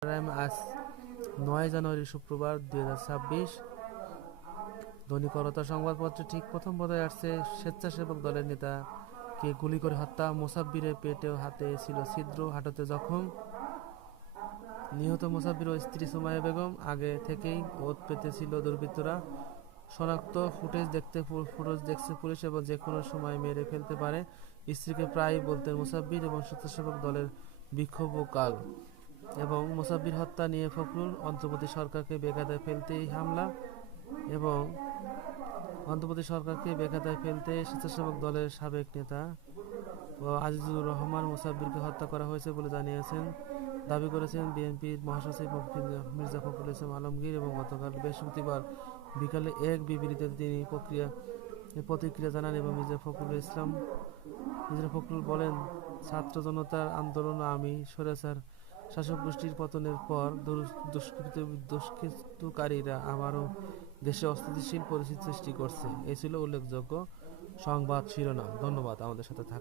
আজ 9 জানুয়ারি শুক্রবার 2026। দৈনিক করতা সংবাদপত্রে ঠিক প্রথম পর্যায়ে আসছে স্বেচ্ছাসেবক দলের নেতাকে গুলি করে হত্যা, মোসাব্বিরের পেটে ও হাতে ছিল ছিদ্র, হাঁটুতে জখম। নিহত মোসাব্বির ও স্ত্রী সুমাইয়া বেগম আগে থেকেই ওত পেতেছিল দুর্বৃত্তরা। শনাক্ত ফুটেজ দেখছে পুলিশ এবং যে কোনো সময় মেরে ফেলতে পারে। স্ত্রীকে প্রায়ই বলতেন মোসাব্বির এবং স্বেচ্ছাসেবক দলের বিক্ষোভ ও কাল এবং মোসাব্বির হত্যা নিয়ে ফখরুল অন্তর্বর্তী সরকারকে বেকায়দায় ফেলতেই হামলা এবং অন্তর্বর্তী সরকারকে বেকায়দায় ফেলতে স্বেচ্ছাসেবক দলের সাবেক নেতা আজিজুর রহমান মোসাব্বিরকে হত্যা করা হয়েছে বলে জানিয়েছেন, দাবি করেছেন বিএনপির মহাসচিব মির্জা ফখরুল ইসলাম আলমগীর। এবং গতকাল বৃহস্পতিবার বিকালে এক বিবৃতিতে তিনি প্রতিক্রিয়া জানান এবং মির্জা ফখরুল বলেন, ছাত্র জনতার আন্দোলন আমি স্বৈরাচার শাসক গোষ্ঠীর পতনের পর দুষ্কৃতকারীরা আবারও দেশে অস্থিতিশীল পরিস্থিতি সৃষ্টি করছে। এই ছিল উল্লেখযোগ্য সংবাদ শিরোনাম। ধন্যবাদ আমাদের সাথে থাকার